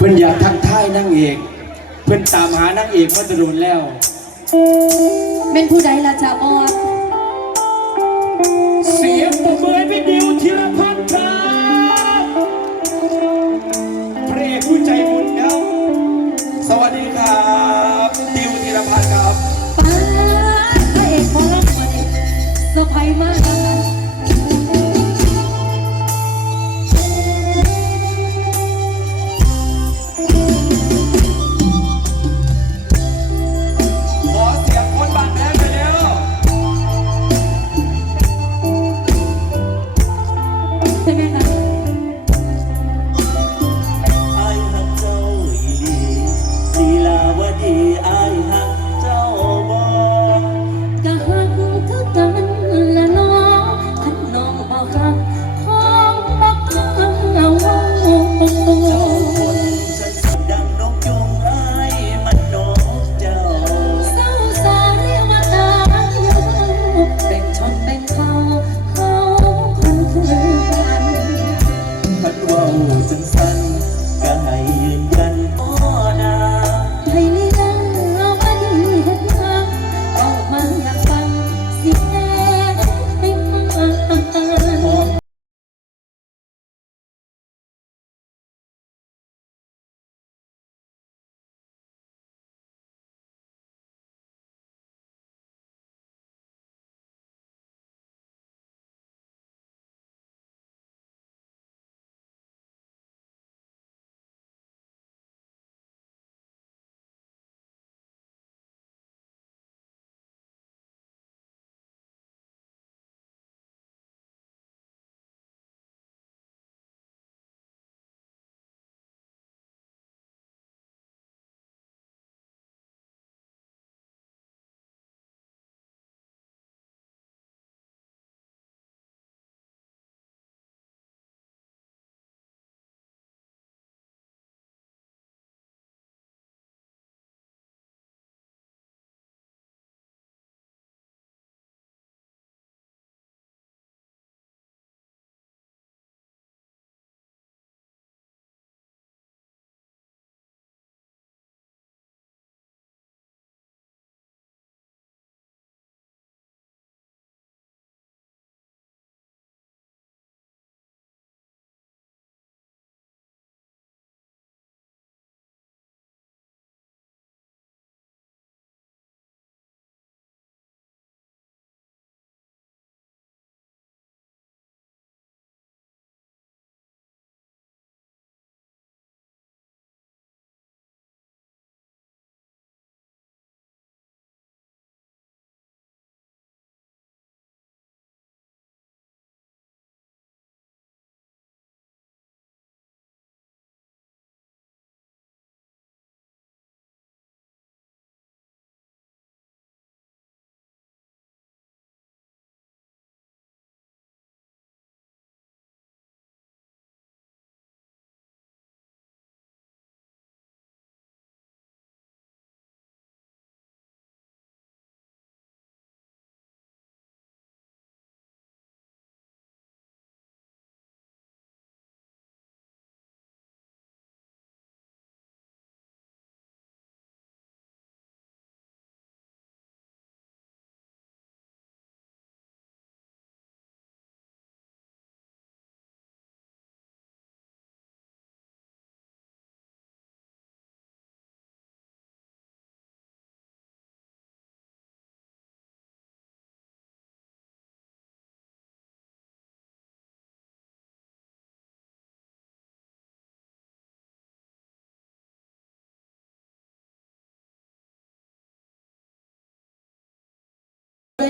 เพื่อนอยากทักทายนางเอก เพื่อนตามหานางเอกมาจะโดนแล้ว เป็นผู้ใดล่ะจ้าบอสเสียงปรบมือให้พี่ดิวธีรพัฒน์ครับพระเอกผู้ใจบุญครับ สวัสดีครับดิวธีรพัฒน์ครับ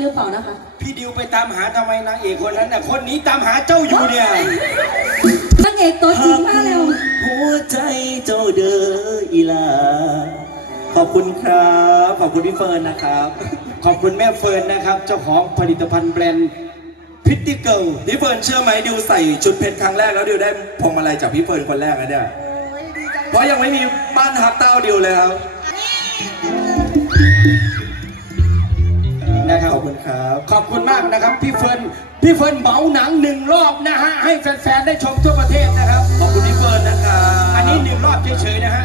เลยหรือเปล่านะคะ พี่ดิวไปตามหาทำไมนางเอกคนนั้นน่ะคนนี้ตามหาเจ้าอยู่เนี่ยนางเอกตัวจริงมาแล้วหัวใจเจ้าเด้ออีหลา ขอบคุณครับ ขอบคุณพี่เฟิร์นนะครับ ขอบคุณแม่เฟิร์นนะครับ เจ้าของผลิตภัณฑ์แบรนด์พิตตี้เกิลพี่เฟิร์นเชื่อไหมดิวใส่ชุดเพชรครั้งแรกแล้วดิวได้พวงมาลัยจากพี่เฟิร์นคนแรกนะเนี่ยเพราะยังไม่มีบ้านฮักเต้าดิวเลยครับนะ ครับนะครับขอบคุณครับ ขอบคุณมากนะครับพี่เฟิร์นพี่เฟิร์นเหมาหนังหนึ่งรอบนะฮะให้แฟนๆได้ชมทั่วประเทศนะครับ ขอบคุณพี่เฟิร์นนะครับ อันนี้หนึ่งรอบเฉยๆนะฮะ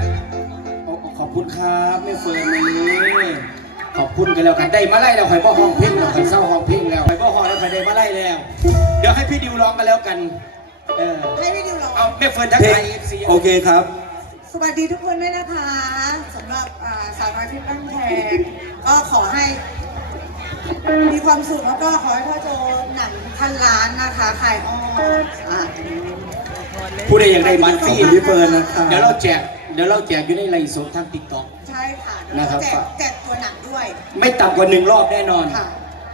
โอ้ขอบคุณครับแม่เฟิร์นนี่ขอบคุณกันแล้วกันได้มาไล่แล้วข่อยบ่ห้องเพลงแล้วข่อยเศร้าห้องเพลงแล้วข่อยบ่ห้องแล้วข่อยได้มาไล่แล้ว เดี๋ยวให้พี่ดิวร้องกันแล้วกันเออให้พี่ดิวร้องเอาแม่เฟิร์นทักเพลทายงเอฟซีโอเคครับ สวัสดีทุกคนด้วยนะคะสำหรับอ่าสาวน้อยเพิบ้านแพงก็ขอให้ มีความสุขแล้วก็ขอให้พ่อโจหนังพันล้านนะคะขายอ้ออ่าผู้ใดอยากได้บัตรฟรีพี่เฟิร์นนะครับ เดี๋ยวเราแจกเดี๋ยวเราแจกอยู่ในไลฟ์สดทางติ๊กต็อก ใช่ค่ะเดี๋ยวนะครับ แจกแจกตัวหนังด้วยไม่ต่ำกว่าหนึ่งรอบแน่นอนค่ะ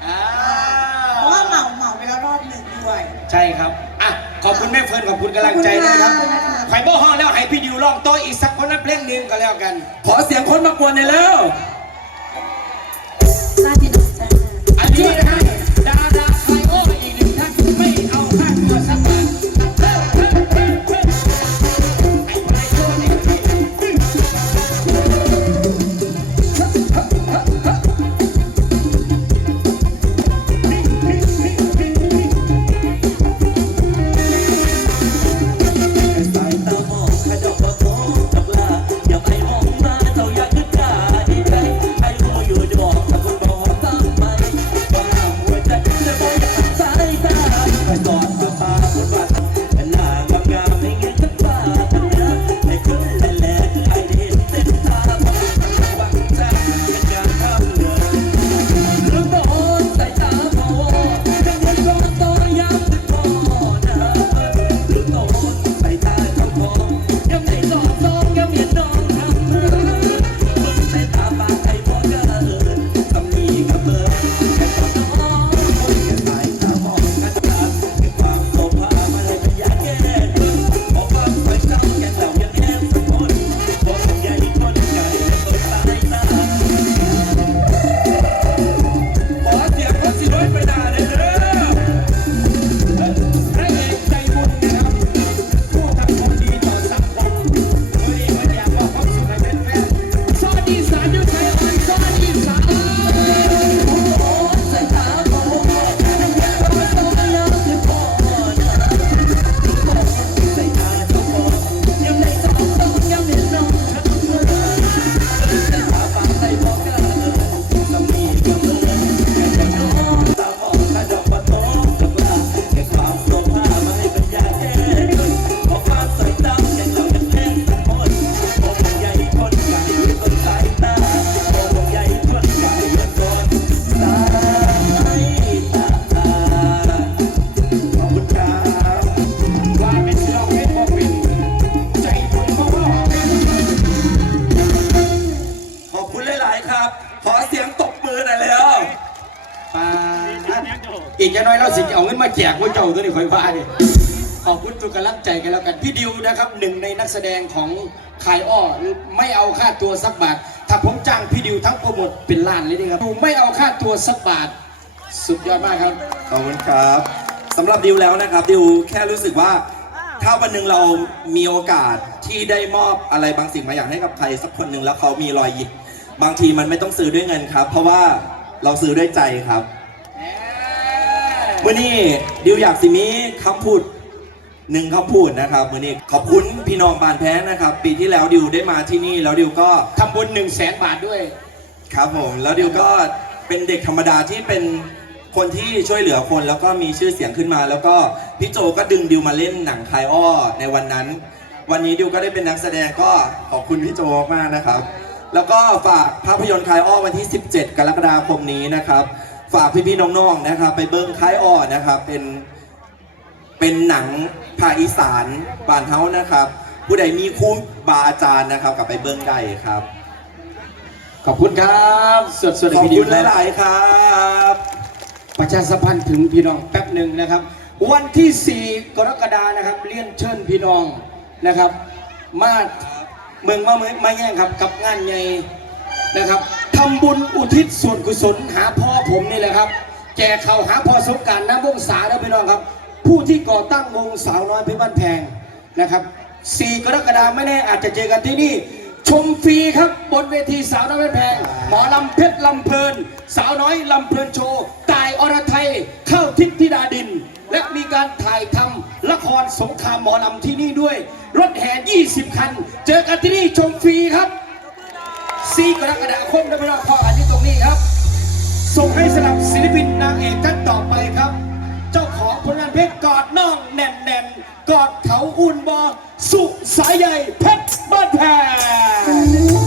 อ่าเพราะว่าเหมาเหมาไปแล้วรอบหนึ่งด้วย ใช่ครับอะขอบคุณแม่เฟิร์นขอบคุณกำลังใจด้วยครับขอบคุณค่ะ ไข่บ่ห้องแล้วให้พี่ดิวร้องโต้ออีกสักคนละเพลงหนึ่งก็แล้วกัน ขอเสียงคนมากวนหน่อยแล้ว อั อีกจะน้อยเราสิเอาเงินมาแจกพวกเจ้าตัวนี้คอยว่าดิขอบคุณทุกกำลังใจกันแล้วกันพี่ดิวนะครับหนึ่งในนักแสดงของคายอ้อไม่เอาค่าตัวสักบาท ถ้าผมจ้างพี่ดิวทั้งโปรโมทเป็นล้านเลยนะครับดูไม่เอาค่าตัวสักบาท สุดยอดมากครับขอบคุณครับสำหรับดิวแล้วนะครับดิวแค่รู้สึกว่าถ้าวันหนึ่งเรามีโอกาสที่ได้มอบอะไรบางสิ่งบางอย่างให้กับใครสักคนหนึ่งแล้วเขามีรอยยิ้มบางทีมันไม่ต้องซื้อด้วยเงินครับ เพราะว่าเราซื้อด้วยใจครับ มื่อนี้ดิวอยากสิมีคำพูดหนึ่งคำพูดนะครับมื่อนี้ขอบคุณพี่น้องบานแพ้นะครับ ปีที่แล้วดิวได้มาที่นี่แล้วดิวก็ทำบุญหนึ่งแสนบาทด้วย ครับผมแล้วดิวก็เป็นเด็กธรรมดาที่เป็นคนที่ช่วยเหลือคนแล้วก็มีชื่อเสียงขึ้นมา แล้วก็พี่โจก็ดึงดิวมาเล่นหนังคายอ้อในวันนั้น วันนี้ดิวก็ได้เป็นนักแสดงก็ขอบคุณพี่โจมากนะครับ แล้วก็ฝากภาพยนตร์คายอ้อวันที่ 17 กรกฎาคมนี้นะครับ ฝากพี่ๆน้องๆนะครับ ไปเบิ้งคายอ้อนะครับเป็นเป็นหนังภาคอีสานบานเฮานะครับ ผู้ใดมีครูบาอาจารย์นะครับกลับไปเบิ้งได้ครับ ขอบคุณครับสดสดขอบพี่ดิคุวณนะหลายๆครับ ประชาสัมพันธ์ถึงพี่น้องแป๊บหนึ่งนะครับ วันที่ 4 กรกฎานะครับเรียนเชิญพี่น้องนะครับ มาเมืองมาเมืองมาแย่งครับกับงานใหญ่นะครับ ทำบุญอุทิศส่วนกุศลหาพ่อผมนี่แหละครับ แจกเขาหาพ่อสงการน้ำวงศาแล้วพี่น้องครับ ผู้ที่ก่อตั้งวงสาวน้อยเพชรบ้านแพงนะครับ4กรกฎาคมไม่แน่อาจจะเจอกันที่นี่ ชมฟรีครับบนเวทีสาวน้อยเพชรแพง หมอลำเพชรลำเพลิน สาวน้อยลำเพลินโชว์ตายอรไทยเข้าทิพย์ธิดาดิน และมีการถ่ายทำละครสงครามหมอลำที่นี่ด้วย รถแห่ 20 คัน เจอกันที่นี่ชมฟรีครับ ซีกรกฎาคมนะพี่น้องพ่อกันที่ตรงนี้ครับ ส่งให้สลับศิลปินนางเอกท่านต่อไปครับ เจ้าของผลงานเพลงกอดน้องแน่นแน่นกอดเขาอุ่นบอสุสายใหญ่เพชรบ้านแพง